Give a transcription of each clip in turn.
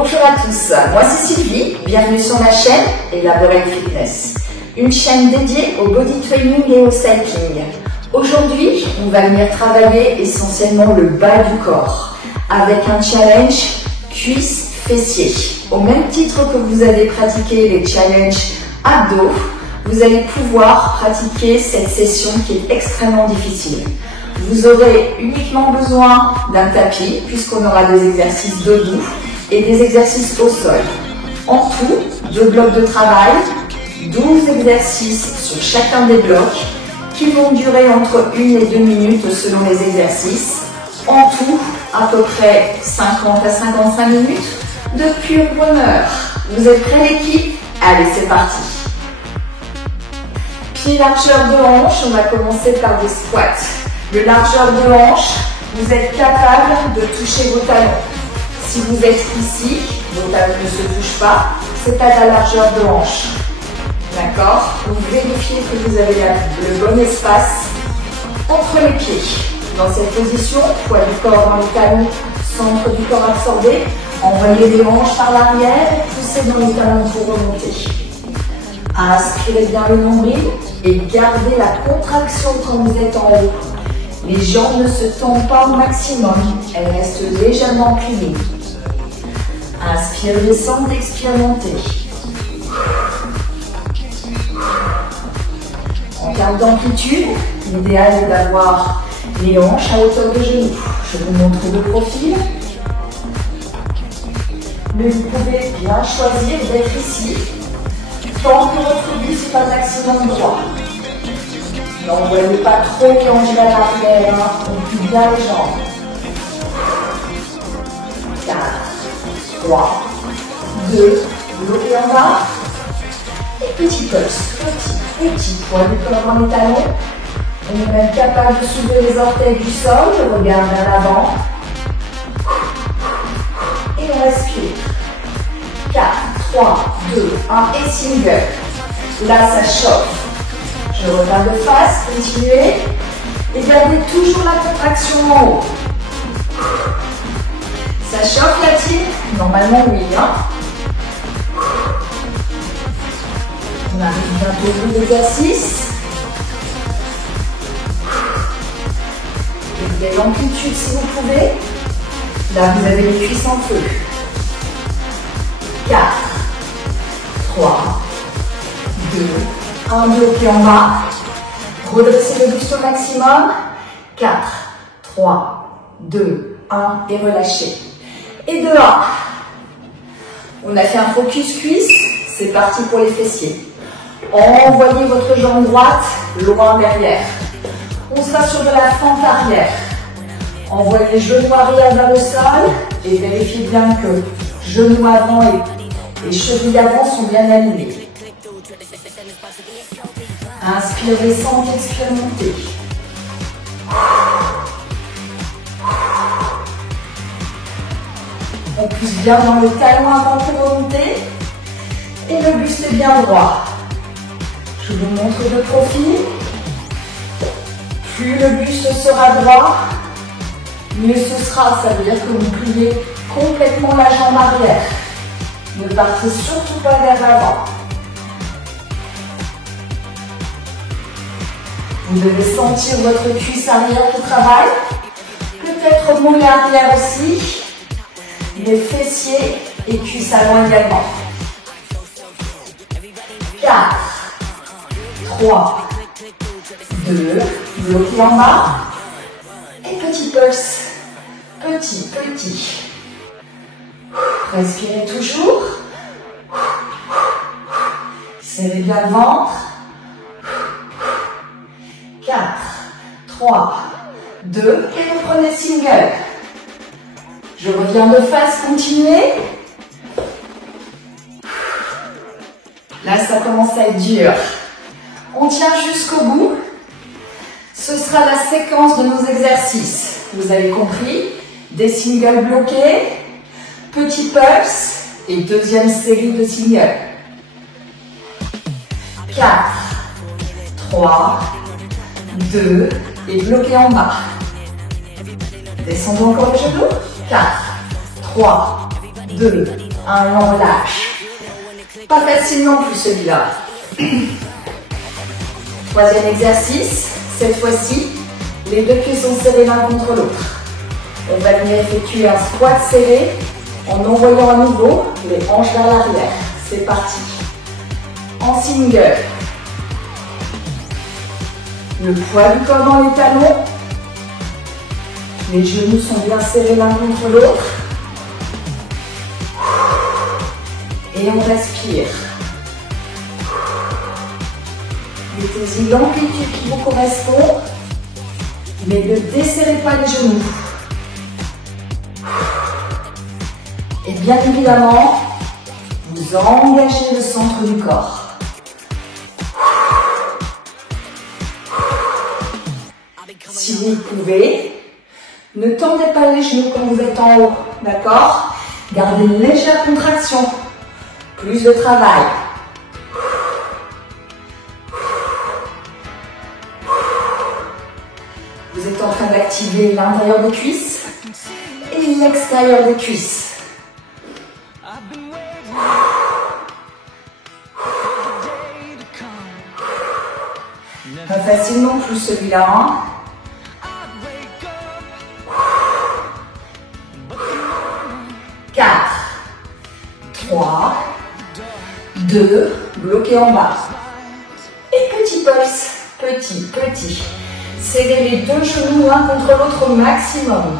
Bonjour à tous, moi c'est Sylvie, bienvenue sur ma chaîne Elaborate Fitness, une chaîne dédiée au body training et au cycling. Aujourd'hui, on va venir travailler essentiellement le bas du corps avec un challenge cuisses-fessiers. Au même titre que vous avez pratiqué les challenges abdos, vous allez pouvoir pratiquer cette session qui est extrêmement difficile. Vous aurez uniquement besoin d'un tapis puisqu'on aura des exercices debout et des exercices au sol. En tout, 2 blocs de travail, 12 exercices sur chacun des blocs qui vont durer entre 1 et 2 minutes selon les exercices. En tout, à peu près 50 à 55 minutes de pur bonheur. Vous êtes prêts l'équipe? Allez, c'est parti. Pied largeur de hanche, on va commencer par des squats. Le largeur de hanche, vous êtes capable de toucher vos talons. Si vous êtes ici, vos talons ne se touchent pas, c'est à la largeur de hanche. D'accord? Vous vérifiez que vous avez le bon espace entre les pieds. Dans cette position, poids du corps dans les talons, centre du corps absorbé. Envoyez les hanches par l'arrière et poussez dans les talons pour remonter. Inspirez bien le nombril et gardez la contraction quand vous êtes en haut. Les jambes ne se tendent pas au maximum, elles restent légèrement pliées. Inspire, descendre, expire, monter. En termes d'amplitude, l'idéal est d'avoir les hanches à hauteur de genoux. Je vous montre de profil. Mais vous pouvez bien choisir d'être ici, tant que votre buste n'est pas maximum droit. N'envoyez pas trop les hanches vers l'arrière, on plie bien les jambes. 4, 3, 2, bloquez en bas. Et petit pulse, petit poids du corps dans les talons. On est même capable de soulever les orteils du sol, je regarde vers l'avant. Et on respire. 4, 3, 2, 1 et single. Là, ça chauffe. Je reviens de face, continuez. Et gardez toujours la contraction en haut. Ça chauffe la team? Normalement, oui. Hein? On arrive bientôt au bout de l'exercice. Et l'amplitude si vous pouvez. Là, vous avez les cuisses en feu. 4, 3, 2, 1, bloqué en bas. Redressez le buste au maximum. 4, 3, 2, 1 et relâchez. Et de 1. On a fait un focus cuisse. C'est parti pour les fessiers. Envoyez votre jambe droite loin derrière. On sera sur de la fente arrière. Envoyez les genoux arrière vers le sol et vérifiez bien que genoux avant et chevilles avant sont bien alignés. Inspire, descendre, expire, monter. On pousse bien dans le talon avant pour remonter. Et le buste est bien droit. Je vous montre de profil. Plus le buste sera droit, mieux ce sera. Ça veut dire que vous pliez complètement la jambe arrière. Ne partez surtout pas vers l'avant. Vous devez sentir votre cuisse arrière qui travaille. Peut-être mollet arrière aussi. Les fessiers et cuisses avant également. 4, 3, 2, bloquez en bas. Et petit pulse. Petit. Respirez toujours. Serrez bien le ventre. 4, 3, 2, et vous prenez single. Je reviens de face, continuez. Là, ça commence à être dur. On tient jusqu'au bout. Ce sera la séquence de nos exercices. Vous avez compris? Des singles bloqués, petit pulse et deuxième série de singles. 4, 3, 2 et bloquez en bas. Descendons encore les genoux. 4, 3, 2, 1 et on relâche. Pas facile non plus celui-là. Troisième exercice, cette fois-ci, les deux pieds sont serrés l'un contre l'autre. On va venir effectuer un squat serré en envoyant à nouveau les hanches vers l'arrière. C'est parti. En single. Le poids du corps dans les talons. Les genoux sont bien serrés l'un contre l'autre. Et on respire. Mettez-y l'amplitude qui vous correspond, mais ne desserrez pas les genoux. Et bien évidemment, vous engagez le centre du corps. Si vous le pouvez, ne tendez pas les genoux quand vous êtes en haut, d'accord? Gardez une légère contraction. Plus de travail. Vous êtes en train d'activer l'intérieur des cuisses et l'extérieur des cuisses. Pas facile non plus celui-là. Hein? 4, 3, 2, bloquez en bas. Et petit pulse, petit. Serrez les deux genoux l'un contre l'autre au maximum.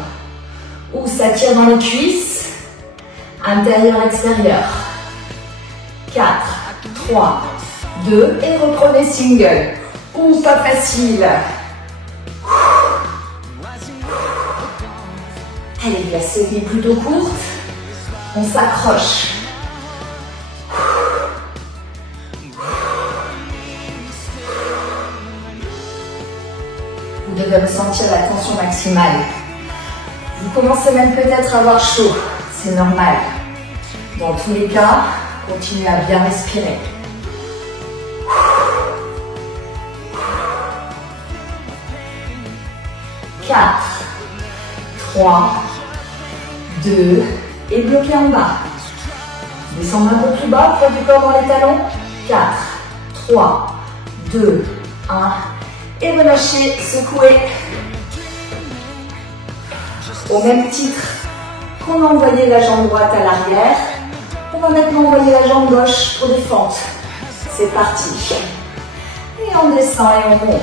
Ou ça tire dans les cuisses, intérieur, extérieur. 4, 3, 2 et reprenez single. Ou pas facile. Allez, la série est plutôt courte. On s'accroche. Vous devez ressentir la tension maximale. Vous commencez même peut-être à avoir chaud. C'est normal. Dans tous les cas, continuez à bien respirer. Quatre, 3, 2 et bloquez en bas. Descendez un peu plus bas, poids du corps dans les talons. 4, 3, 2, 1 et relâchez, secouez. Au même titre qu'on a envoyé la jambe droite à l'arrière, on va maintenant envoyer la jambe gauche pour des fentes. C'est parti. Et on descend et on monte.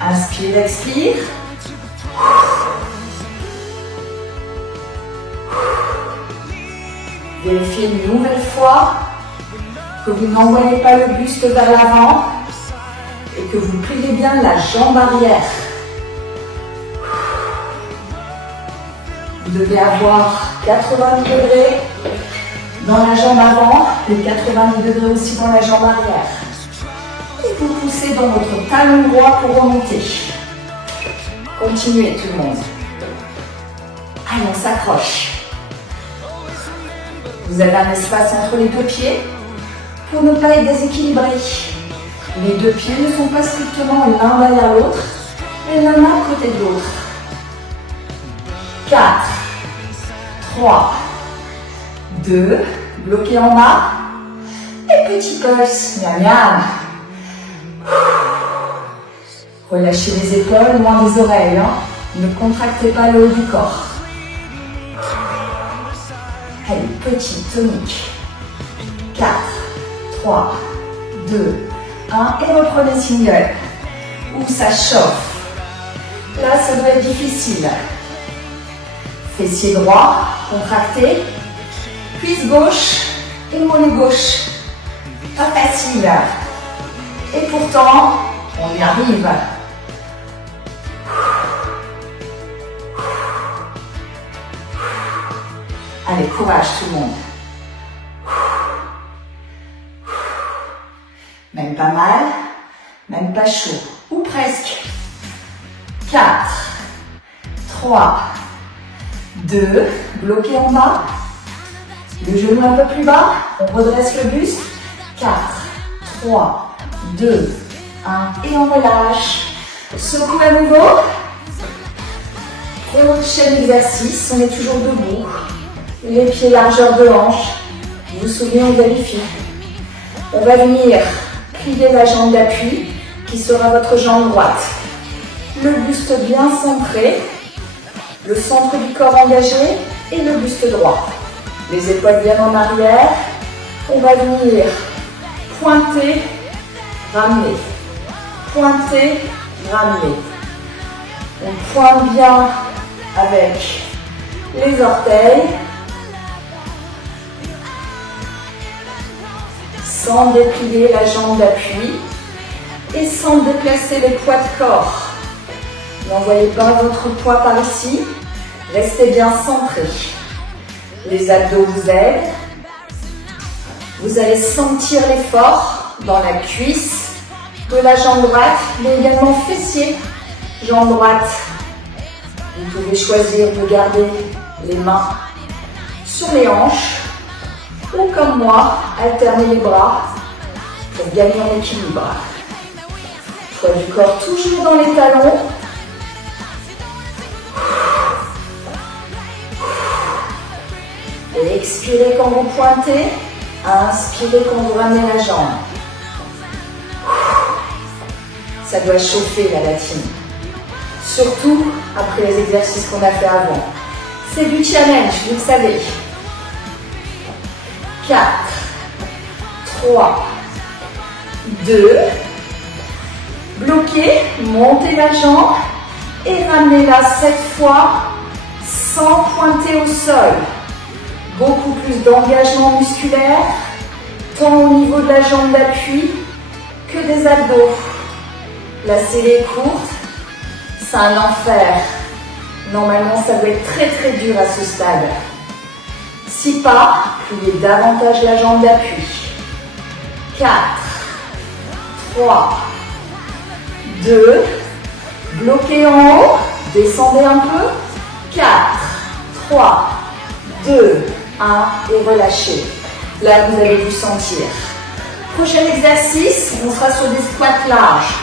Inspire, expire. Vérifiez une nouvelle fois que vous n'envoyez pas le buste vers l'avant et que vous pliez bien la jambe arrière. Vous devez avoir 90 degrés dans la jambe avant et 90 degrés aussi dans la jambe arrière. Et vous poussez dans votre talon droit pour remonter. Continuez tout le monde. Allez, on s'accroche. Vous avez un espace entre les deux pieds pour ne pas être déséquilibré. Les deux pieds ne sont pas strictement l'un derrière l'autre, mais l'un à côté de l'autre. 4, 3, 2, bloquez en bas. Et petit pulse, miam miam. Relâchez les épaules, loin des oreilles. Hein. Ne contractez pas le haut du corps. Allez, petit, tonique. 4, 3, 2, 1. Et reprenez single. Où ça chauffe. Là, ça doit être difficile. Fessier droit, contracté. Cuisse gauche et mollet gauche. Pas facile. Et pourtant, on y arrive. Allez, courage tout le monde. Même pas mal, même pas chaud. Ou presque. 4, 3, 2, bloquez en bas. Le genou un peu plus bas, on redresse le buste. 4, 3, 2, 1 et on relâche. Secoue à nouveau. Prochain exercice, on est toujours debout. Les pieds largeur de hanche. Vous vous souvenez, on vérifie. On va venir plier la jambe d'appui qui sera votre jambe droite. Le buste bien centré, le centre du corps engagé et le buste droit. Les épaules bien en arrière. On va venir pointer, ramener. Pointer, ramener. On pointe bien avec les orteils. Sans déplier la jambe d'appui et sans déplacer les poids de corps. N'envoyez pas votre poids par ici, restez bien centré. Les abdos vous aident. Vous allez sentir l'effort dans la cuisse de la jambe droite, mais également fessier, jambe droite. Vous pouvez choisir de garder les mains sur les hanches ou comme moi, alterner les bras pour gagner en équilibre. Poids du corps toujours dans les talons. Et expirez quand vous pointez, inspirez quand vous ramenez la jambe. Ça doit chauffer la latine. Surtout après les exercices qu'on a fait avant. C'est du challenge, vous le savez. 4, 3, 2, bloquez, montez la jambe et ramenez-la cette fois sans pointer au sol. Beaucoup plus d'engagement musculaire, tant au niveau de la jambe d'appui que des abdos. La série est courte, c'est un enfer. Normalement, ça doit être très très dur à ce stade. Si pas, pliez davantage la jambe d'appui. 4, 3, 2, bloquez en haut, descendez un peu. 4, 3, 2, 1 et relâchez. Là, vous allez vous sentir. Prochain exercice, on sera sur des squats larges.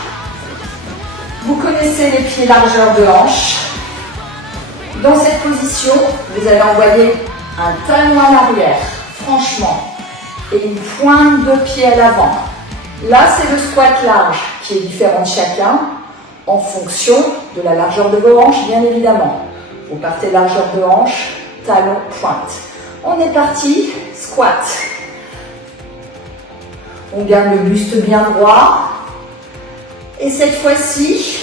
Vous connaissez les pieds largeur de hanche. Dans cette position, vous allez envoyer un talon à l'arrière, franchement, et une pointe de pied à l'avant. Là, c'est le squat large qui est différent de chacun en fonction de la largeur de vos hanches, bien évidemment. Vous partez largeur de hanche, talon, pointe. On est parti, squat. On garde le buste bien droit. Et cette fois-ci,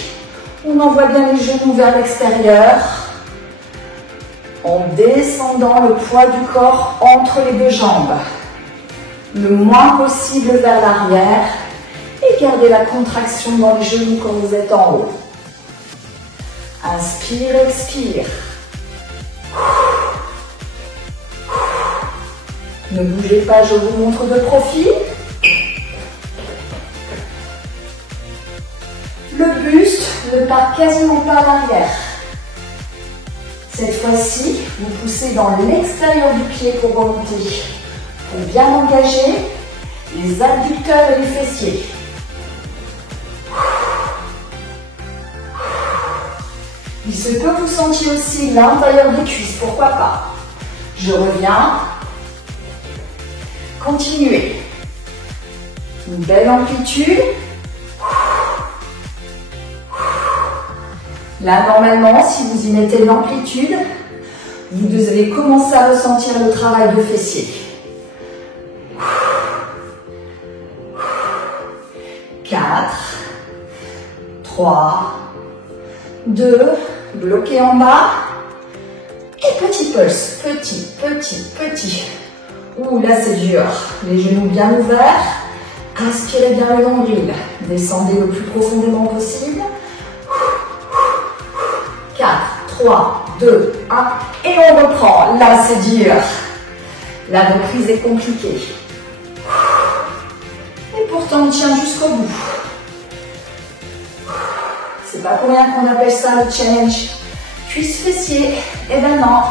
on envoie bien les genoux vers l'extérieur en descendant le poids du corps entre les deux jambes. Le moins possible vers l'arrière et gardez la contraction dans les genoux quand vous êtes en haut. Inspire, expire. Ne bougez pas, je vous montre de profil. Le buste ne part quasiment pas à l'arrière. Cette fois-ci, vous poussez dans l'extérieur du pied pour remonter. Pour bien engager les adducteurs et les fessiers. Il se peut que vous sentiez aussi l'intérieur des cuisses, pourquoi pas. Je reviens. Continuez. Une belle amplitude. Là, normalement, si vous y mettez l'amplitude, vous allez commencer à ressentir le travail de fessier. 4, 3, 2, bloquez en bas. Et petit pulse, petit, petit, petit. Ouh, là c'est dur. Les genoux bien ouverts. Inspirez bien le nombril. Descendez le plus profondément possible. 4, 3, 2, 1. Et on reprend. Là c'est dur. La reprise est compliquée. Et pourtant on tient jusqu'au bout. C'est pas pour rien qu'on appelle ça le challenge cuisse fessier. Eh ben non.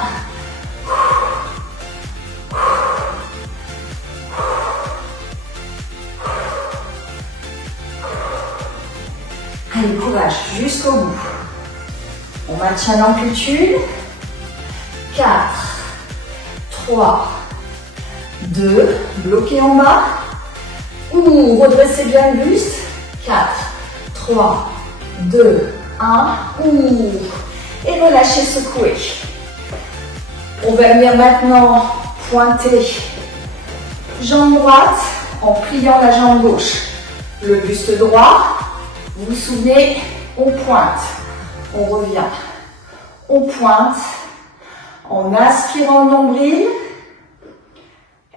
Allez, courage, jusqu'au bout. On maintient l'amplitude. 4, 3, 2, bloquez en bas. Redressez bien le buste. 4, 3, 2, 1. Et relâchez, secouez. On va venir maintenant pointer jambe droite en pliant la jambe gauche. Le buste droit, vous vous souvenez, on pointe, on revient, on pointe, en inspirant le nombril,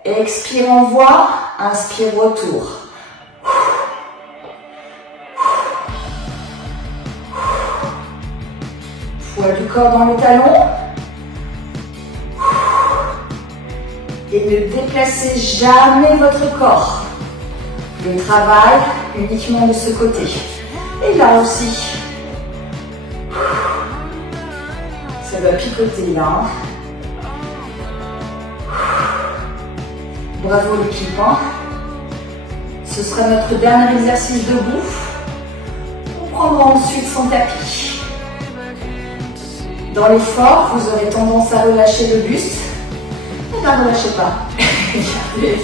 expire envoi, inspire retour. Poids du corps dans le talon. Et ne déplacez jamais votre corps. Le travail uniquement de ce côté. Et là aussi. Ça va picoter là. Bravo l'équipe. Ce sera notre dernier exercice debout. On prendra ensuite son tapis. Dans l'effort, vous aurez tendance à relâcher le buste. Ne relâchez pas. Gardez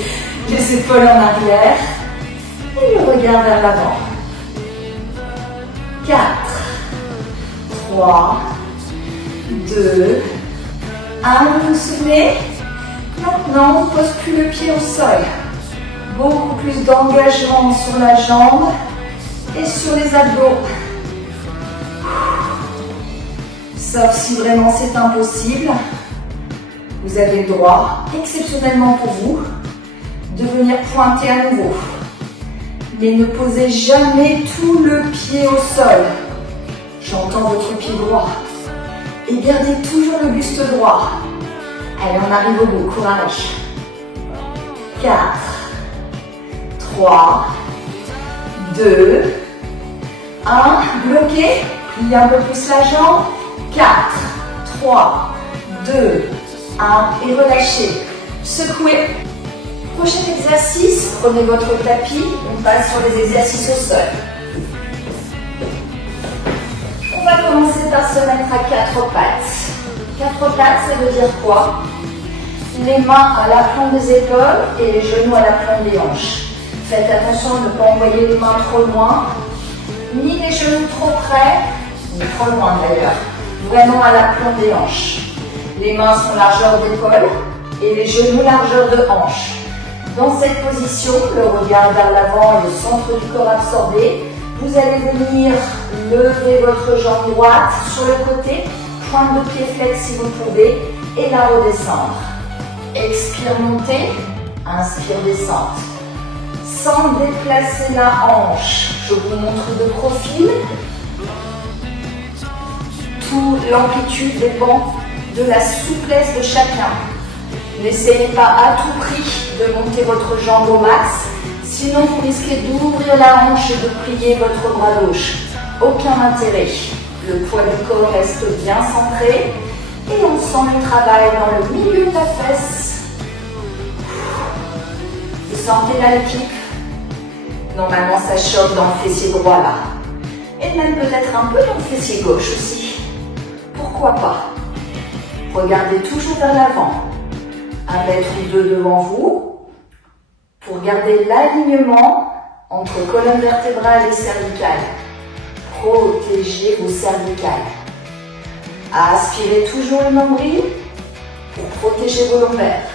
les épaules en arrière et le regard vers l'avant. 4, 3, 2, 1. Vous vous souvenez? Maintenant, on ne pose plus le pied au sol. Beaucoup plus d'engagement sur la jambe et sur les abdos. Sauf si vraiment c'est impossible. Vous avez le droit, exceptionnellement pour vous, de venir pointer à nouveau. Mais ne posez jamais tout le pied au sol. J'entends votre pied droit. Et gardez toujours le buste droit. Allez, on arrive au bout. Courage. 4, 3, 2, 1. Bloquez. Pliez un peu plus la jambe. 4, 3, 2, 1. Et relâchez. Secouez. Prochain exercice, prenez votre tapis. On passe sur les exercices au sol. On va commencer par se mettre à 4 pattes. 4 pattes, ça veut dire quoi? Les mains à l'aplomb des épaules et les genoux à l'aplomb des hanches. Faites attention à ne pas envoyer les mains trop loin, ni les genoux trop près, ni trop loin d'ailleurs. Vraiment à l'aplomb des hanches. Les mains sont largeur d'épaule et les genoux largeur de hanche. Dans cette position, le regard vers l'avant et le centre du corps absorbé, vous allez venir lever votre jambe droite sur le côté, pointe de pied flex si vous pouvez, et la redescendre. Expire, monter, inspire, descendre. Sans déplacer la hanche, je vous montre de profil. Toute l'amplitude dépend de la souplesse de chacun. N'essayez pas à tout prix de monter votre jambe au max, sinon vous risquez d'ouvrir la hanche et de plier votre bras gauche. Aucun intérêt. Le poids du corps reste bien centré et on sent le travail dans le milieu de la fesse. Vous sentez là l'équipe? Normalement ça choque dans le fessier droit là. Et même peut-être un peu dans le fessier gauche aussi. Pourquoi pas? Regardez toujours vers l'avant. 1 mètre ou 2 devant vous pour garder l'alignement entre colonne vertébrale et cervicale. Protégez vos cervicales. Aspirez toujours le nombril pour protéger vos lombaires.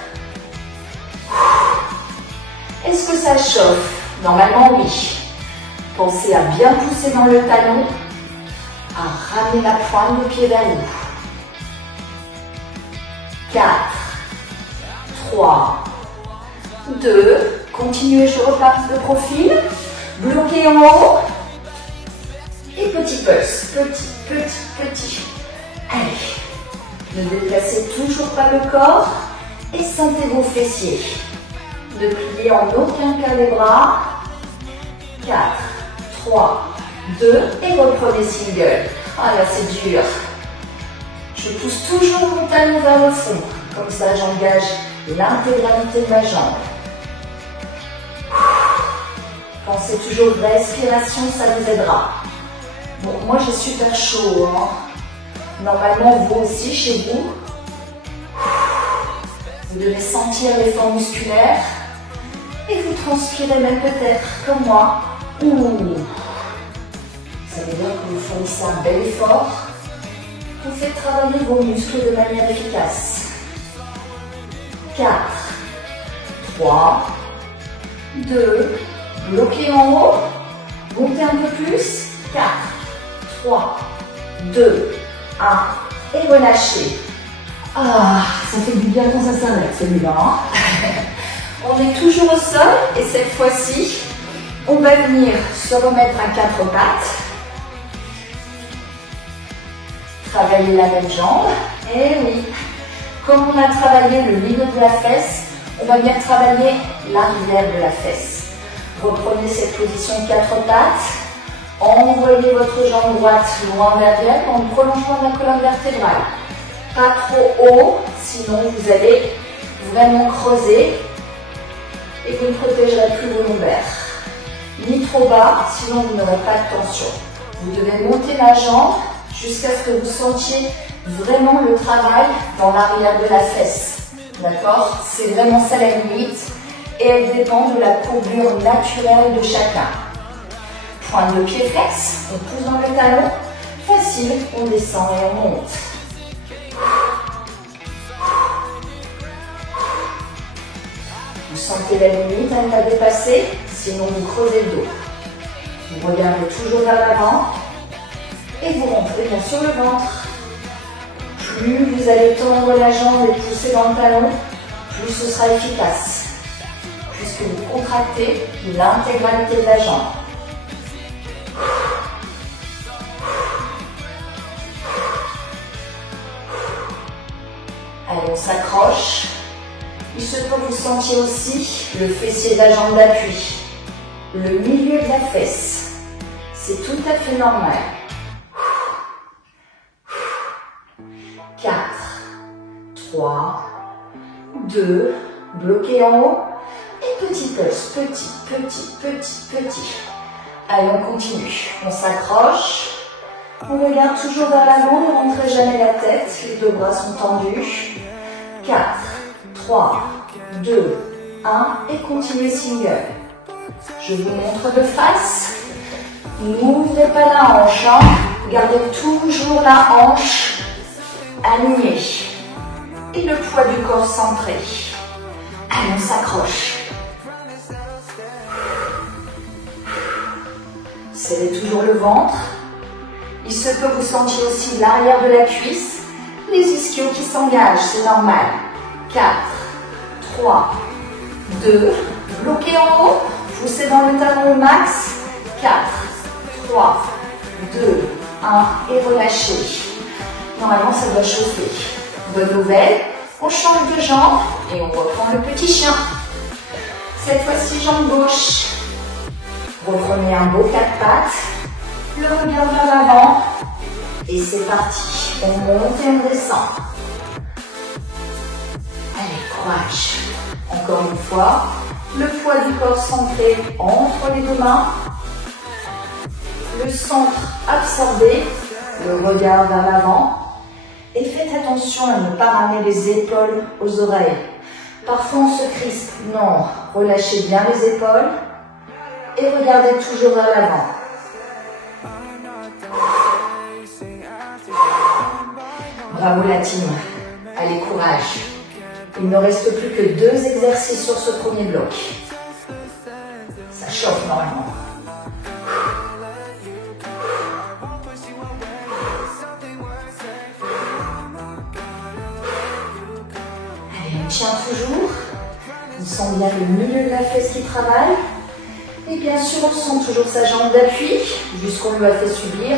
Est-ce que ça chauffe? Normalement oui. Pensez à bien pousser dans le talon, à ramener la pointe de pied vers vous. 4, 3, 2, continuez, je repars de profil, bloquez en haut, et petit pulse, petit. Allez, ne déplacez toujours pas le corps, et sentez vos fessiers. Ne pliez en aucun cas les bras. 4, 3, 2, et reprenez single. Ah là, c'est dur. Je pousse toujours mon talon vers le fond, comme ça j'engage l'intégralité de ma jambe. Pensez toujours respiration, ça vous aidera. Bon, moi j'ai super chaud, hein. Normalement vous aussi chez vous, Vous devez sentir l'effort musculaire et vous transpirez même peut-être comme moi. Ouh. Ça veut dire que vous fournissez un bel effort. Vous faites travailler vos muscles de manière efficace. 4, 3, 2, bloquez en haut, montez un peu plus. 4, 3, 2, 1 et relâchez. Ah, ça fait du bien quand ça s'arrête celui-là. Hein. On est toujours au sol et cette fois-ci, on va venir se remettre à 4 pattes. Travailler la même jambe. Et oui, comme on a travaillé le milieu de la fesse, on va bien travailler l'arrière de la fesse. Reprenez cette position 4 pattes. Envoyez votre jambe droite loin vers elle en prolongement de la colonne vertébrale. Pas trop haut, sinon vous allez vraiment creuser et vous ne protégerez plus vos lombaires. Ni trop bas, sinon vous n'aurez pas de tension. Vous devez monter la jambe jusqu'à ce que vous sentiez vraiment le travail dans l'arrière de la fesse. D'accord? C'est vraiment ça la limite et elle dépend de la courbure naturelle de chacun. Pointe de pied flex, on pousse dans le talon. Facile, on descend et on monte. Vous sentez la limite à ne pas dépasser, sinon vous creusez le dos. Vous regardez toujours vers l'avant et vous rentrez bien sur le ventre. Plus vous allez tendre la jambe et pousser dans le talon, plus ce sera efficace, puisque vous contractez l'intégralité de la jambe. Allez, on s'accroche. Il se peut que vous sentiez aussi le fessier de la jambe d'appui, le milieu de la fesse. C'est tout à fait normal. 4, 3, 2, bloquez en haut. Et petit pulse, petit. Allez, on continue. On s'accroche. On regarde toujours vers l'avant, ne rentrez jamais la tête. Les deux bras sont tendus. 4, 3, 2, 1 et continuez single. Je vous montre de face. N'ouvrez pas la hanche. Hein. Gardez toujours la hanche alignée. Et le poids du corps centré. Allez, on s'accroche. Serrez toujours le ventre. Il se peut que vous sentiez aussi l'arrière de la cuisse, les ischios qui s'engagent, c'est normal. 4, 3, 2, bloquez en haut, poussez dans le talon au max. 4, 3, 2, 1 et relâchez. Normalement, ça doit chauffer. Bonne nouvelle, on change de jambe et on reprend le petit chien. Cette fois-ci, jambe gauche. Reprenez un beau 4 pattes. Le regard vers l'avant. Et c'est parti. On monte et on descend. Allez, courage. Encore une fois. Le poids du corps centré entre les deux mains. Le centre absorbé. Le regard vers l'avant. Et faites attention à ne pas ramener les épaules aux oreilles. Parfois on se crispe. Non, relâchez bien les épaules. Et regardez toujours vers l'avant. Bravo la team. Allez, courage. Il ne reste plus que 2 exercices sur ce premier bloc. Ça chauffe normalement. Allez, on tient toujours. On sent bien le milieu de la fesse qui travaille. Et bien sûr, on sent toujours sa jambe d'appui, jusqu'on lui a fait subir.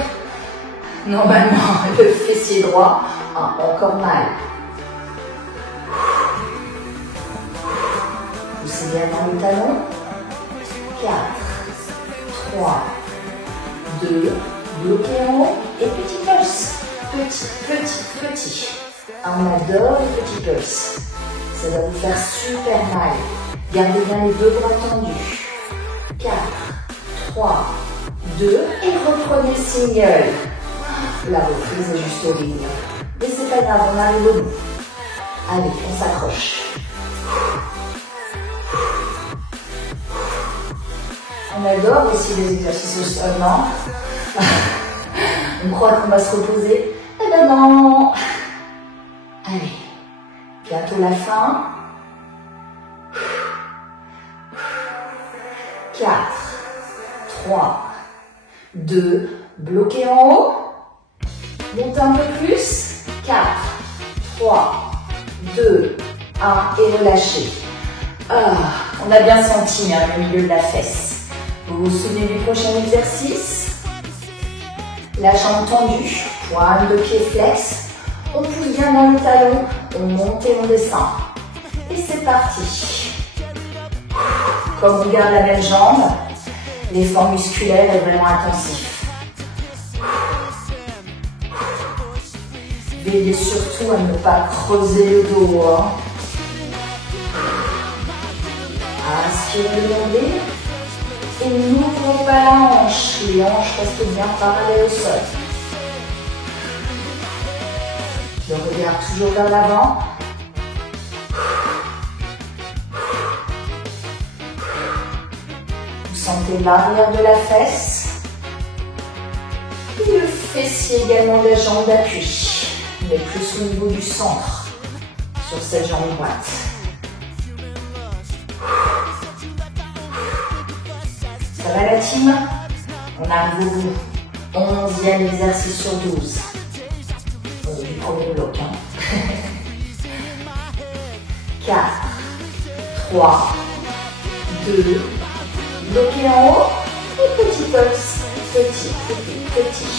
Normalement, le fessier droit a encore mal. Poussez bien dans le talon. 4, 3, 2, bloquez en haut et petit pulse. Petit. On adore les petits pulses. Ça va vous faire super mal. Gardez bien les deux bras tendus. 4, 3, 2 et reprenez single. La reprise est juste horrible. Mais c'est pas grave, on arrive au bout. Allez, on s'accroche. On adore aussi les exercices au sol, non? On croit qu'on va se reposer. Eh ben non! Allez, bientôt la fin. 4, 3, 2, bloquez en haut. Montez un peu plus. 4, 3, 2, 1 et relâchez. On a bien senti le milieu de la fesse. Vous vous souvenez du prochain exercice? La jambe tendue, pointe de pied flex. On pousse bien dans le talon, on monte et on descend. Et c'est parti. Comme on garde la même jambe, l'effort musculaire est vraiment intensif. Veillez surtout à ne pas creuser le dos. Inspirez le nombril et n'ouvrez pas la hanche. Les hanches restent bien parallèles au sol. Le regard toujours vers l'avant. Vous sentez l'arrière de la fesse et le fessier également de la jambe d'appui, mais plus au niveau du centre sur cette jambe droite. Ça va la team? On arrive au bout. 11e exercice sur 12. On est du premier bloc. 4, 3, 2, bloquez en haut. Et petit pulse. Petit, petit.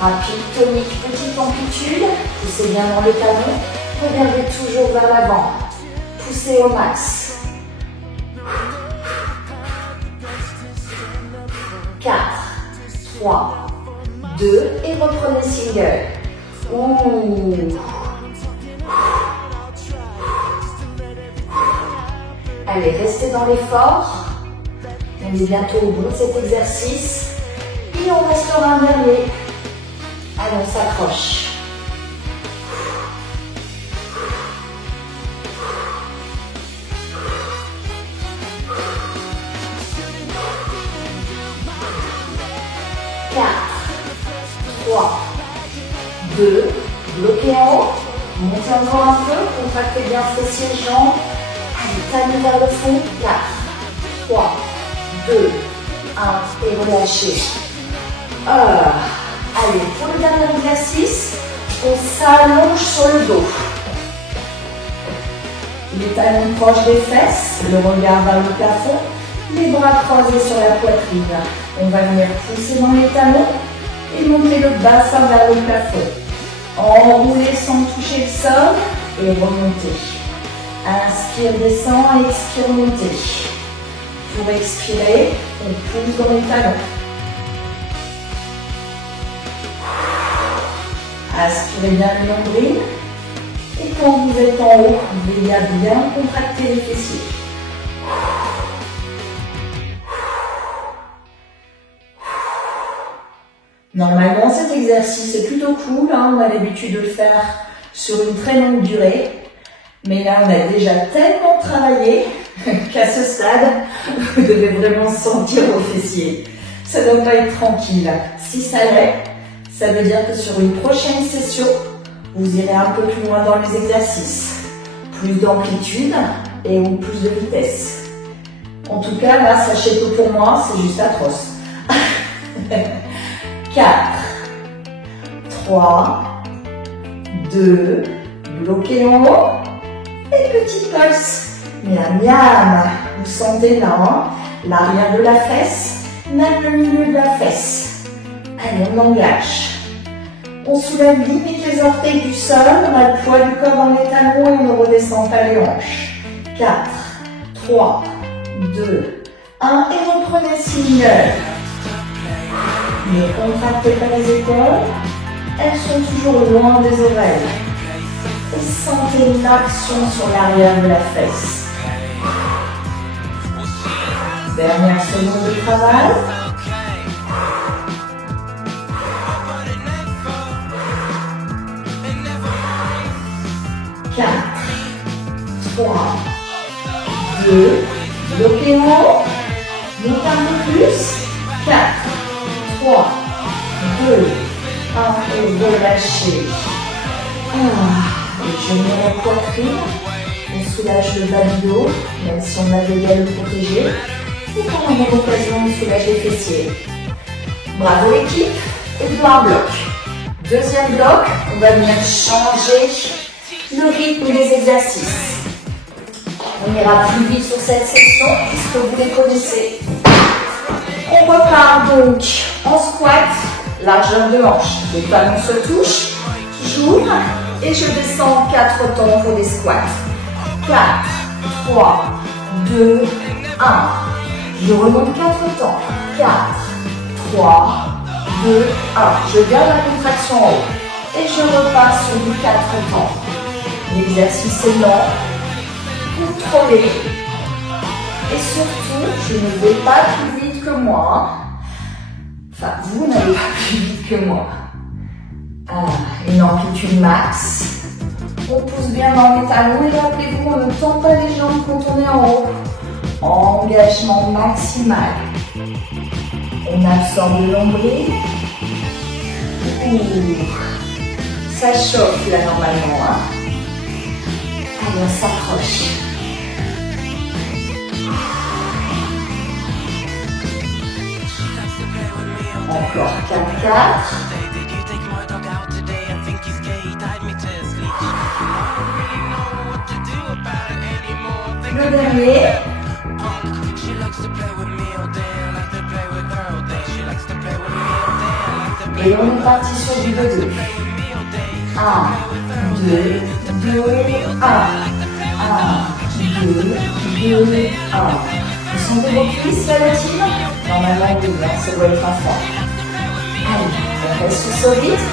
Rapide, tonique, petite amplitude. Poussez bien dans le talon. Regardez toujours vers l'avant. Poussez au max. 4, 3, 2 et reprenez single. Ouh. Allez, restez dans l'effort. On est bientôt au bout de cet exercice. Et on restera un dernier. Allez, on s'accroche. Bloquez en haut, montez encore un peu, contractez bien fessiers et jambes. Allez, talons vers le fond. 4, 3, 2, 1 et relâchez. Allez, pour le dernier exercice, on s'allonge sur le dos. Les talons proches des fesses, le regard vers le plafond, les bras croisés sur la poitrine. On va venir pousser dans les talons et monter le bassin vers le plafond. Enroulez sans toucher le sol et remontez. Inspire, descend, expire, montez. Pour expirer, on pousse dans les talons. Aspirez bien le nombril. Et quand vous êtes en haut, veillez à bien contracter les fessiers. Normalement, cet exercice est plutôt cool. On a l'habitude de le faire sur une très longue durée. Mais là, on a déjà tellement travaillé qu'à ce stade, vous devez vraiment sentir vos fessiers. Ça ne doit pas être tranquille. Si ça l'est, ça veut dire que sur une prochaine session, vous irez un peu plus loin dans les exercices. Plus d'amplitude et ou plus de vitesse. En tout cas, là, sachez que pour moi, c'est juste atroce. 4, 3, 2, bloquez en haut, et petit pulse. Miam, miam. Vous sentez là, l'arrière de la fesse, même le milieu de la fesse. Allez, on engage. On soulève limite les orteils du sol, on a le poids du corps dans les talons et on ne redescend pas les hanches. 4, 3, 2, 1 et reprenez single. Ne contractez pas les épaules, elles sont toujours loin des oreilles. Et sentez l'action sur l'arrière de la fesse. Dernière seconde de travail. 4, 3, 2, bloquez en haut. Donc un peu plus. 4, 3, 2, 1 et relâchez. Et je mets la poitrine. On soulage le bas du dos, même si on a déjà le protégé. Et quand on a l'occasion, on soulage les fessiers. Bravo équipe. Et puis un bloc. Deuxième bloc, on va venir changer le rythme des exercices. On ira plus vite sur cette section puisque vous les connaissez. On repart donc en squat, largeur de hanche. Les talons se touchent, j'ouvre et je descends 4 temps pour des squats. 4, 3, 2, 1. Je remonte 4 temps. 4, 3, 2, 1. Je garde la contraction en haut. Et je repars sur du 4 temps. L'exercice est lent, contrôlé. Et surtout, je ne vais pas plus vite que moi. Enfin, vous n'allez pas plus vite que moi. Une amplitude max. On pousse bien dans les talons et rappelez-vous, on ne tend pas les jambes quand on est en haut. Engagement maximal. On absorbe le nombril. Ça chauffe là normalement. Allez, on s'approche. Encore 4, 4. Le dernier. Et on est parti sur du 2-2. 1, 2, 2, 1. 1, 2, 2, 1. Vous sentez vos cuisses relatives? Normalement, oui, ça doit être un fond. Allez, on reste solide.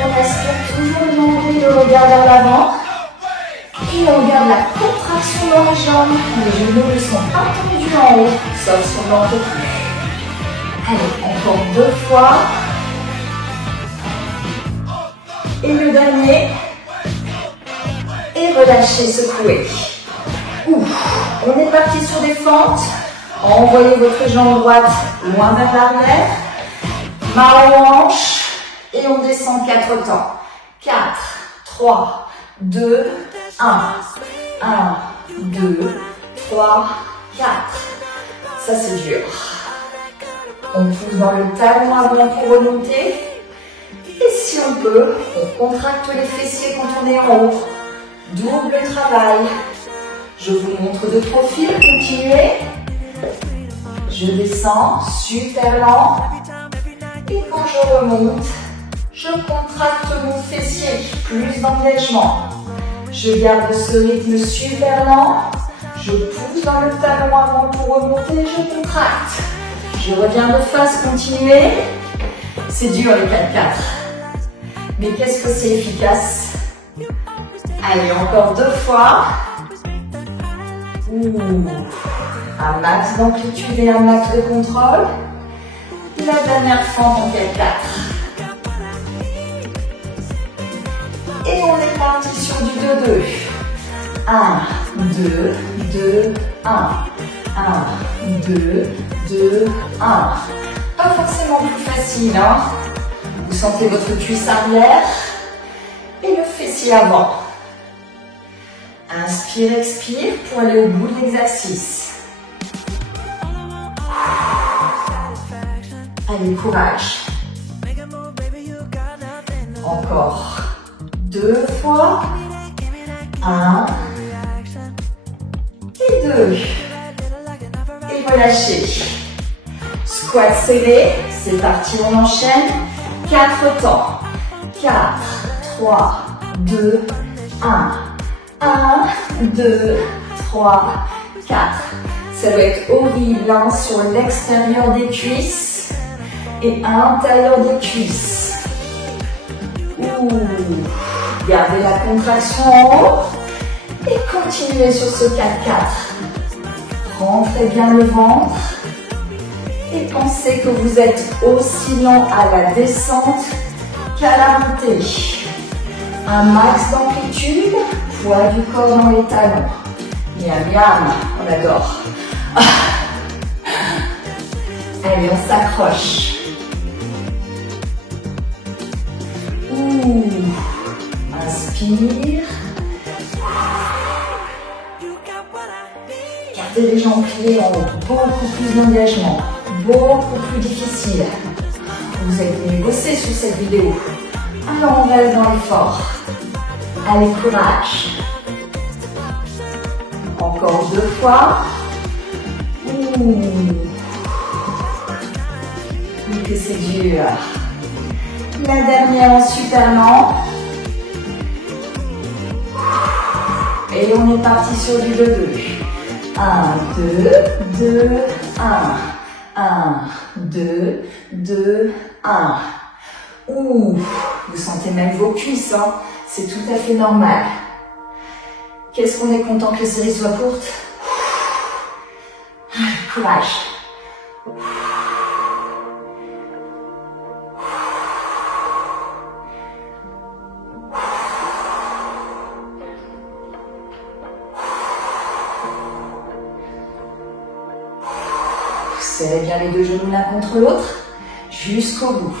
On respire toujours le nombril, le regard vers l'avant. Et on garde la contraction dans la jambe. Les genoux ne sont pas tendus en haut, sauf si on n'en peut plus. Allez, encore 2 fois. Et le dernier. Et relâchez, secouez. On est parti sur des fentes. Envoyez votre jambe droite loin vers l'arrière. Main aux hanches. Et on descend 4 temps. 4, 3, 2, 1. 1, 2, 3, 4. Ça c'est dur. On pousse dans le talon avant pour remonter. Et si on peut, on contracte les fessiers quand on est en haut. Double travail. Je vous montre de profil, continuez. Je descends, super lent. Et quand je remonte, je contracte mon fessier, plus d'engagement. Je garde ce rythme super lent. Je pousse dans le talon avant pour remonter, je contracte. Je reviens de face, continuez. C'est dur les 4-4. Mais qu'est-ce que c'est efficace? Allez, encore 2 fois. Un max d'amplitude et un max de contrôle. La dernière fente en 4-4. Et on est parti sur du 2-2. 1, 2, 2, 1. 1, 2, 2, 1. Pas forcément plus facile, hein? Vous sentez votre cuisse arrière et le fessier avant. Inspire, expire pour aller au bout de l'exercice. Allez, courage. Encore 2 fois. 1 et 2. Et relâchez. Squat serré. C'est parti, on enchaîne. 4 temps. 4, 3, 2, 1. 1, 2, 3, 4. Ça doit être horrible hein, sur l'extérieur des cuisses et à l'intérieur des cuisses. Gardez la contraction en haut et continuez sur ce 4-4. Rentrez bien le ventre et pensez que vous êtes aussi lent à la descente qu'à la montée. Un max d'amplitude, poids du corps dans les talons. Miam miam, on adore. Allez, on s'accroche. Inspire. Gardez les jambes pliées en haut. Beaucoup plus d'engagement. Beaucoup plus difficile. Vous avez négocié sur cette vidéo. Alors on reste dans l'effort. Allez, courage. Encore 2 fois. Que c'est dur. La dernière en super lent. Et on est parti sur du 2-2. 1, 2, 2, 1. 1, 2, 2, 1. Vous sentez même vos cuisses, hein? C'est tout à fait normal. Qu'est-ce qu'on est content que la série soit courte? Courage. Serrez bien les 2 genoux l'un contre l'autre jusqu'au bout.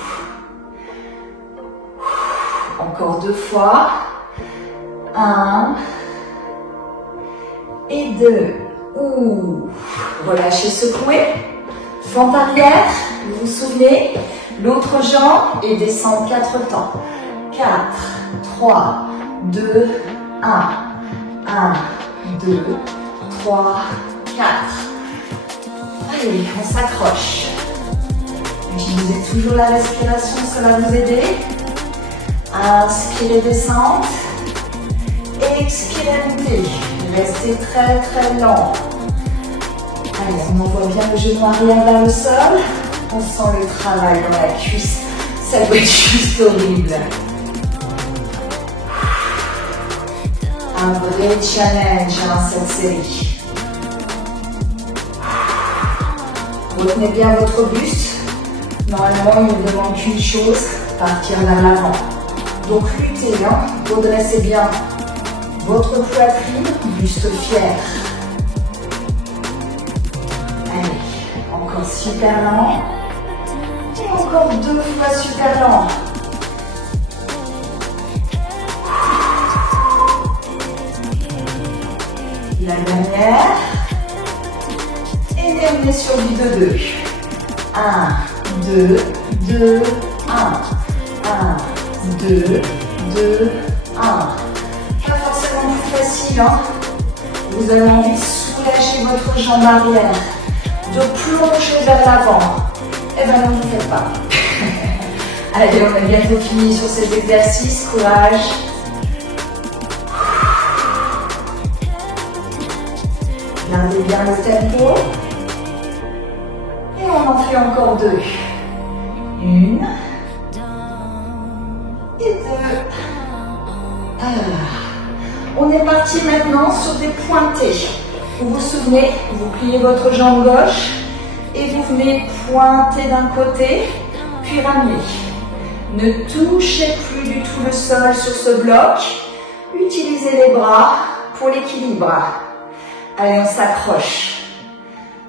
Encore 2 fois. 1 et 2. Relâchez, secouez. Fente arrière, vous vous souvenez. L'autre jambe et descend 4 temps. 4, 3, 2, 1. 1, 2, 3, 4. Allez, on s'accroche. Utilisez toujours la respiration, ça va vous aider. Inspirez, descente. Expirez, montez. Restez très très lent. Allez, on envoie bien le genou arrière vers le sol. On sent le travail dans la cuisse. Ça doit être juste horrible. Un vrai challenge, cette série. Retenez bien votre buste. Normalement, il ne demande qu'une chose, partir vers l'avant. Donc luttez, redressez bien votre poitrine, buste fier. Allez, encore super lent. Et encore 2 fois super lent. La dernière. Et on est sur du 2-2. 1, 2, 2, 1. 1, 2, 2, 1. Pas forcément plus facile, hein. Vous avez envie de soulager votre jambe arrière, de plonger vers l'avant. Eh bien non, ne le faites pas. Allez, on a bientôt fini sur cet exercice. Courage. Gardez bien le tempo. Et on en fait encore 2. 1 et 2. On est parti maintenant sur des pointés. Vous vous souvenez, vous pliez votre jambe gauche et vous venez pointer d'un côté, puis ramener. Ne touchez plus du tout le sol sur ce bloc. Utilisez les bras pour l'équilibre. Allez, on s'accroche.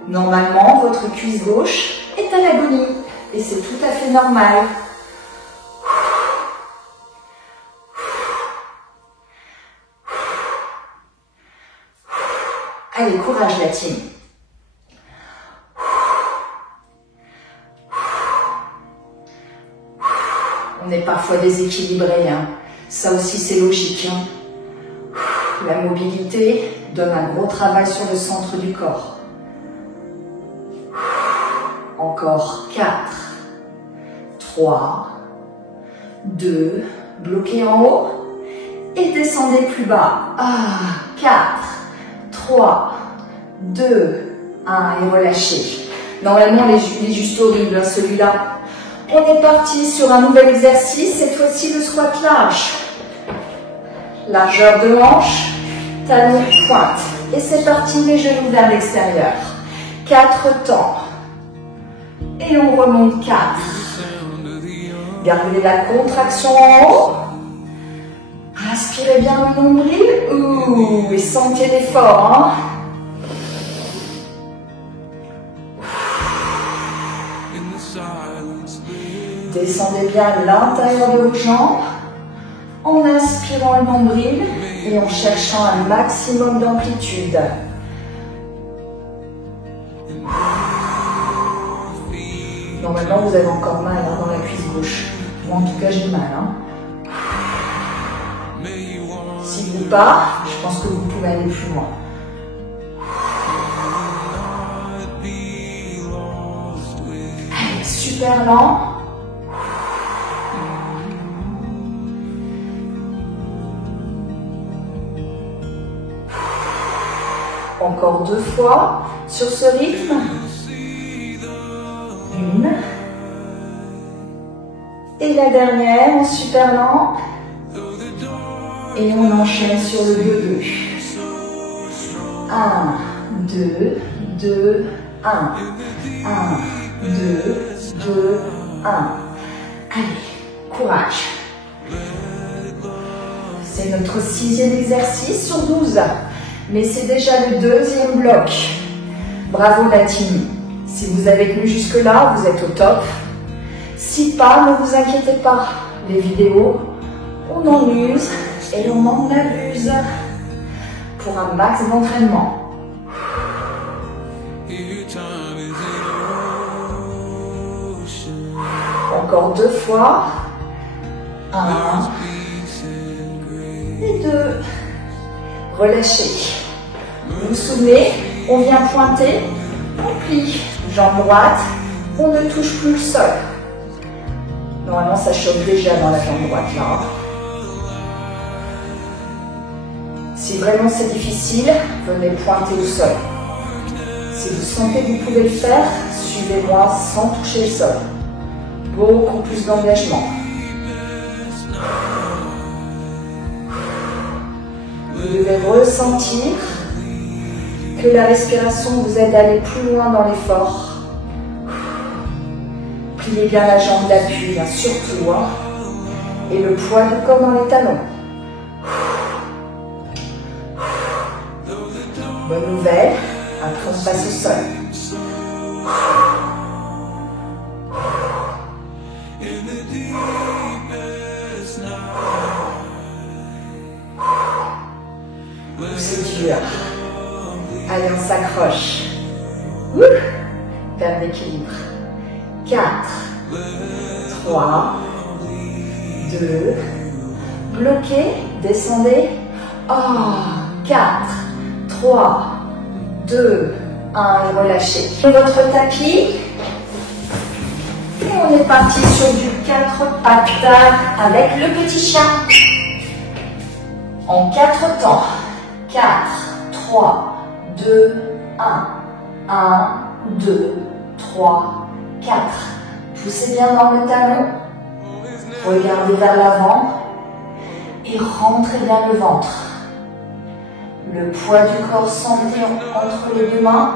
Normalement, votre cuisse gauche est à l'agonie et c'est tout à fait normal. Allez, courage la team. On est parfois déséquilibré, hein. Ça aussi c'est logique, hein. La mobilité donne un gros travail sur le centre du corps. Encore 4, 3, 2, bloquez en haut et descendez plus bas. 4, 3, 2, 1 et relâchez. Normalement, il est juste horrible, celui-là. On est parti sur un nouvel exercice, cette fois-ci le squat large. Largeur de hanche, talon pointe. Et c'est parti, les genoux vers l'extérieur. 4 temps. Et on remonte 4. Gardez la contraction en haut. Inspirez bien le nombril. Et sentez l'effort. Descendez bien l'intérieur de vos jambes en inspirant le nombril et en cherchant un maximum d'amplitude. Normalement, vous avez encore mal dans la cuisse gauche. Moi, en tout cas, j'ai mal. Si vous pas, je pense que vous pouvez aller plus loin. Allez, super lent. Encore 2 fois sur ce rythme. 1. Et la dernière en super lent. Et on enchaîne sur le 2-2. 1, 2, 2, 1. 1, 2, 2, 1. Allez, courage. C'est notre 6e exercice sur 12. Mais c'est déjà le 2e bloc. Bravo la team. Si vous avez tenu jusque-là, vous êtes au top. Si pas, ne vous inquiétez pas. Les vidéos, on en use et on en abuse pour un max d'entraînement. Encore 2 fois. 1 et 2. Relâchez. Vous vous souvenez, on vient pointer, on plie. Jambe droite, on ne touche plus le sol. Normalement, ça chauffe déjà dans la jambe droite là. Si vraiment c'est difficile, venez pointer au sol. Si vous sentez que vous pouvez le faire, suivez-moi sans toucher le sol. Beaucoup plus d'engagement. Vous devez ressentir que la respiration vous aide à aller plus loin dans l'effort. Pliez bien la jambe d'appui, surtout. Et le poids du corps dans les talons. Bonne nouvelle, après on passe au sol. C'est dur. Allez, on s'accroche. Perte d'équilibre. 4, 3, 2, bloquez, descendez. 4, 3, 2, 1 et relâchez. Votre tapis. Et on est parti sur du 4 pattes avec le petit chat. En 4 temps. 4, 3, 2, 1. 1, 2, 3, 4. Poussez bien dans le talon. Regardez vers l'avant. Et rentrez bien le ventre. Le poids du corps centré entre les 2 mains.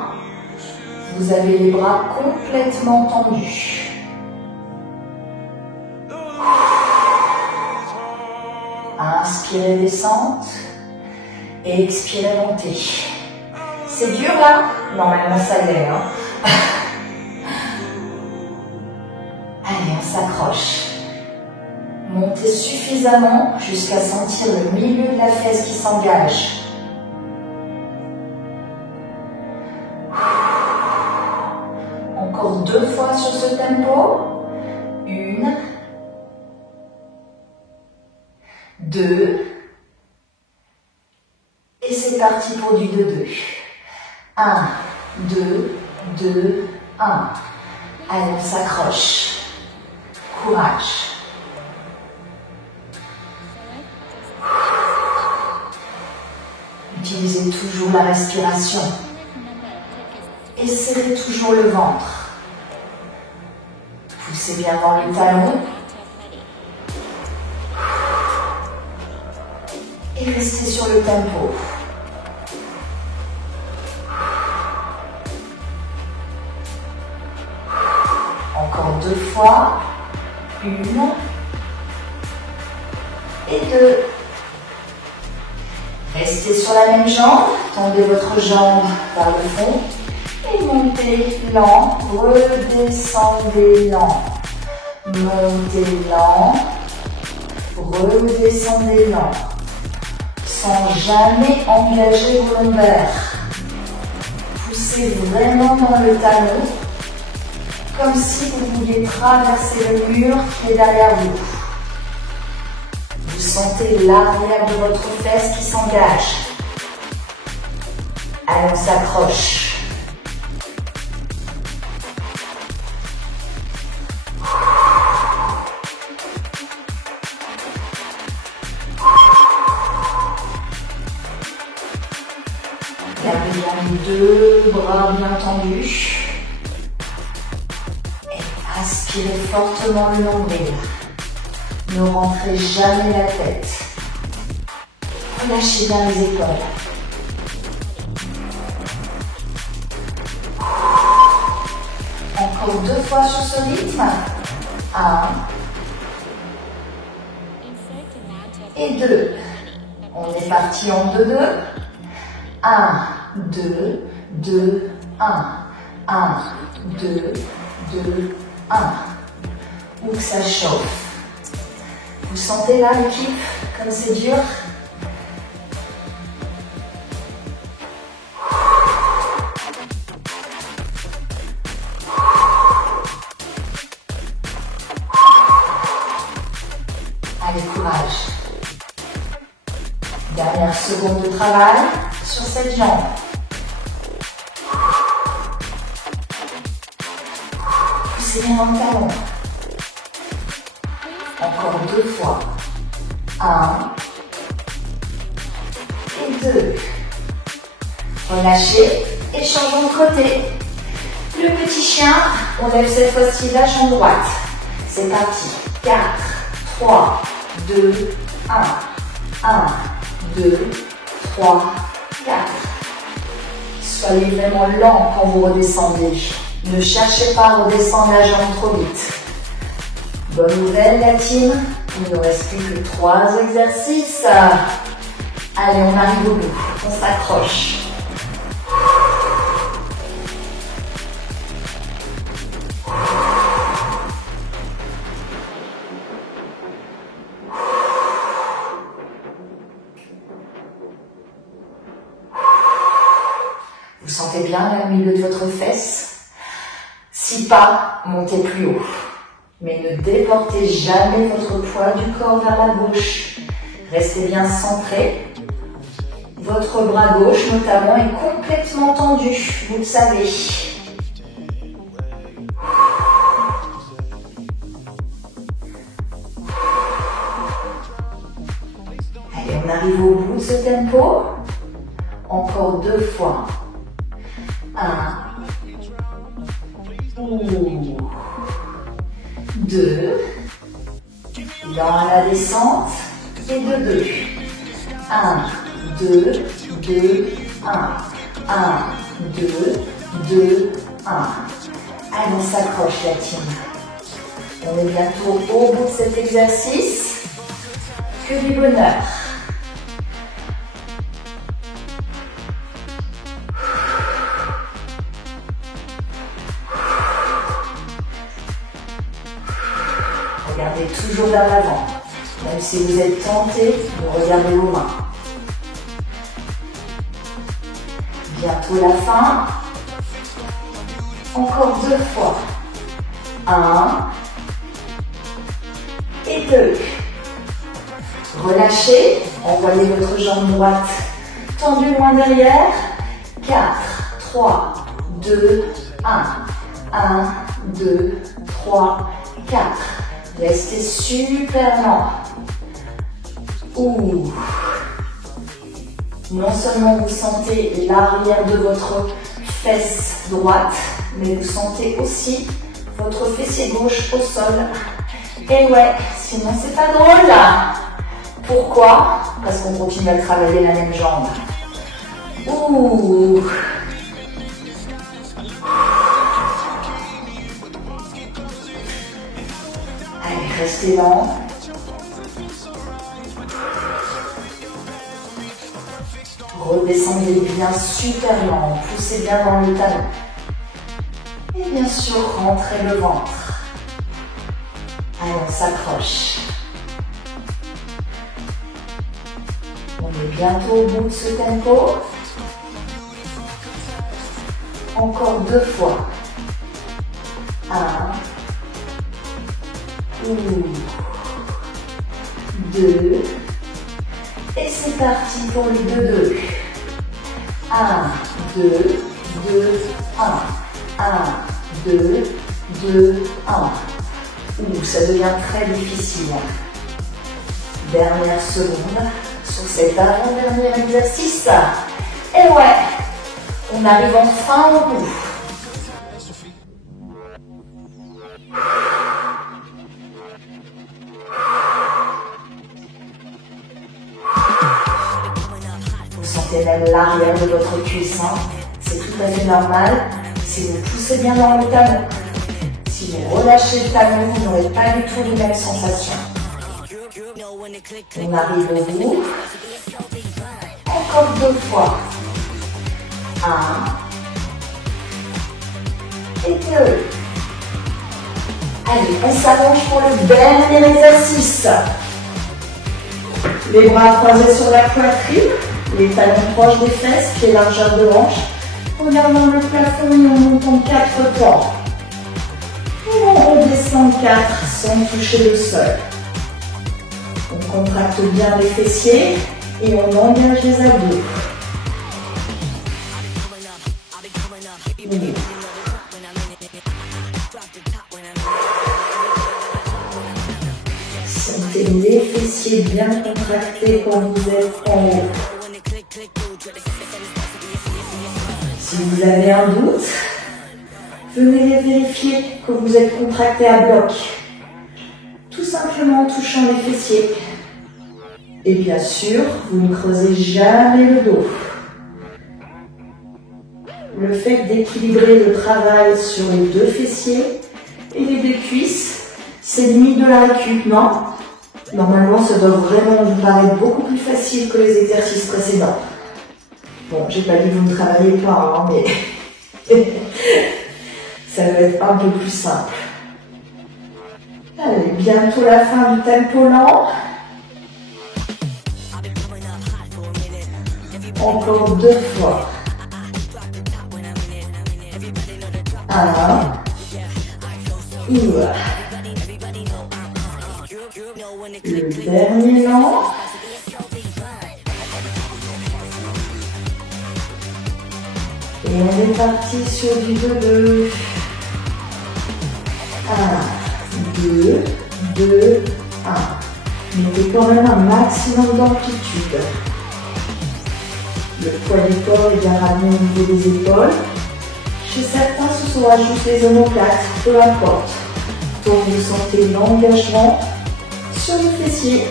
Vous avez les bras complètement tendus. Inspirez, descente. Et expirez, montez. C'est dur là? Normalement ça l'est. Allez, on s'accroche. Montez suffisamment jusqu'à sentir le milieu de la fesse qui s'engage. Encore 2 fois sur ce tempo. 1, 2. Et c'est parti pour du 2-2. 1, 2, 2, 1. Allez, on s'accroche. Courage. Utilisez toujours la respiration. Et serrez toujours le ventre. Poussez bien dans les talons. Et restez sur le tempo. Encore 2 fois. 1 et 2. Restez sur la même jambe. Tendez votre jambe vers le fond. Et montez lent. Redescendez lent. Montez lent, redescendez lent, sans jamais engager vos lombaires. Poussez vraiment dans le talon, comme si vous vouliez traverser le mur qui est derrière vous. Vous sentez l'arrière de votre fesse qui s'engage. Allez, on s'accroche. Gardez bien les deux bras bien tendus. Et aspirez fortement le nombril. Ne rentrez jamais la tête. Relâchez bien les épaules. Encore 2 fois sur ce rythme. 1 et 2. On est parti en 2-2. 1, 2, 2, 1. 1, 2, 2, 1. Ou que ça chauffe. Vous sentez là l'équipe, comme c'est dur? Allez, courage. Dernière seconde de travail sur cette jambe. Poussez bien dans le talon. Encore 2 fois. 1 et 2. Relâchez et changeons de côté. Le petit chien, on lève cette fois-ci la jambe droite. C'est parti. 4, 3, 2, 1. 1, 2, 3, 4. Soyez vraiment lent quand vous redescendez. Ne cherchez pas à redescendre la jambe trop vite. Bonne nouvelle la team, il ne nous reste plus que 3 exercices. Allez, on arrive au bout, on s'accroche. Vous sentez bien le milieu de votre fesse? Si pas, montez plus haut. Mais ne déportez jamais votre poids du corps vers la gauche. Restez bien centré. Votre bras gauche notamment est complètement tendu, vous le savez. Allez, on arrive au bout de ce tempo. Encore 2 fois. 1. 2. Dans la descente. Et de 2. 1, 2, 2, 1. 1, 2, 2, 1. Allez, on s'accroche la team. On est bientôt au bout de cet exercice. Que du bonheur. Regardez toujours vers l'avant, même si vous êtes tenté de regarder vos mains. Bientôt la fin. Encore 2 fois. 1 et 2. Relâchez, envoyez votre jambe droite tendue loin derrière. 4, 3, 2, 1. 1, 2, 3, 4. Restez super lent. Ouh. Non seulement vous sentez l'arrière de votre fesse droite, mais vous sentez aussi votre fessier gauche au sol. Et ouais, sinon c'est pas drôle là. Pourquoi? Parce qu'on continue à travailler la même jambe. Ouh. Allez, restez lent. Redescendez bien super lent, poussez bien dans le talon. Et bien sûr, rentrez le ventre. Allez, on s'accroche. On est bientôt au bout de ce tempo. Encore 2 fois. 1. 2. Et c'est parti pour les 2-2. 1, 2, 2, 1. 1, 2, 2, 1. Ça devient très difficile. Dernière seconde sur cet avant-dernier exercice. Et ouais, on arrive enfin au bout. Vous sentez même l'arrière de votre cuisse. C'est tout à fait normal si vous poussez bien dans le talon. Si vous relâchez le talon, vous n'aurez pas du tout les mêmes sensations. On arrive au bout. Encore 2 fois. 1 et 2. Allez, on s'allonge pour le dernier exercice. Les bras croisés sur la poitrine, les talons proches des fesses, pieds largeur de hanche. Regardons le plafond et on monte en 4 temps. Et on redescend 4 sans toucher le sol. On contracte bien les fessiers et on engage les abdos. Sentez les fessiers bien contractés quand vous êtes en haut. Si vous avez un doute, venez vérifier que vous êtes contracté à bloc. Tout simplement en touchant les fessiers. Et bien sûr, vous ne creusez jamais le dos. Le fait d'équilibrer le travail sur les 2 fessiers et les 2 cuisses, c'est limite de la récup, non? Normalement, ça doit vraiment vous paraître beaucoup plus facile que les exercices précédents. Bon, j'ai pas dit que vous ne travaillez pas, mais ça va être un peu plus simple. Allez, bientôt la fin du tempo lent. Encore 2 fois. 1. Le dernier lent. Et on est parti sur du 2-2. 1, 2, 2, 1. Mettez quand même un maximum d'amplitude. Le poids du corps est bien ramené au niveau des épaules. Chez certains, ce sera juste les omoplates, peu importe. Donc vous sentez l'engagement sur le fessier.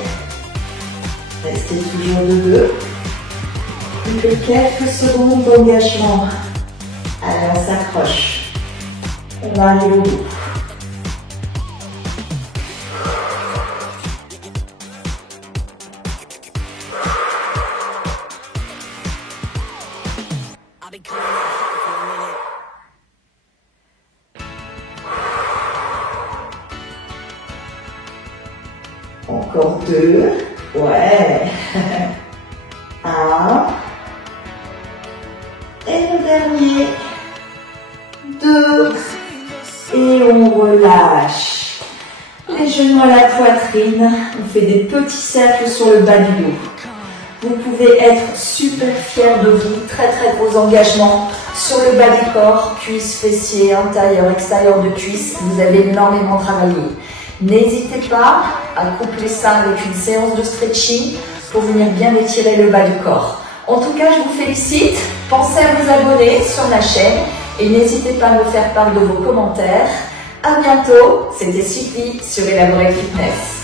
Restez toujours de 2. Plus que quelques secondes d'engagement. Allez, on s'accroche. On arrive au bout. Encore 2. Ouais. 1. Et le dernier. 2. Et on relâche. Les genoux à la poitrine. On fait des petits cercles sur le bas du dos. Vous pouvez être super fiers de vous. Très très gros engagement sur le bas du corps. Cuisses, fessiers, intérieur, extérieur de cuisses. Vous avez énormément travaillé. N'hésitez pas à coupler ça avec une séance de stretching pour venir bien étirer le bas du corps. En tout cas, je vous félicite. Pensez à vous abonner sur ma chaîne et n'hésitez pas à me faire part de vos commentaires. À bientôt, c'était Sylvie sur Elaborate Fitness.